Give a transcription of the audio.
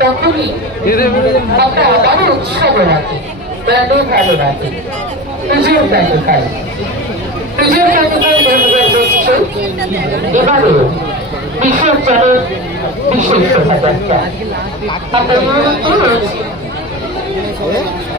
তখনই আমরা আবারও উৎসব রাখি, প্রাণে ভালো রাখি, পুজোর প্রাণে খাই, পুজোর প্রাণে এবারও বিসর্জনের বিশেষ শোভাযাত্রা আমরা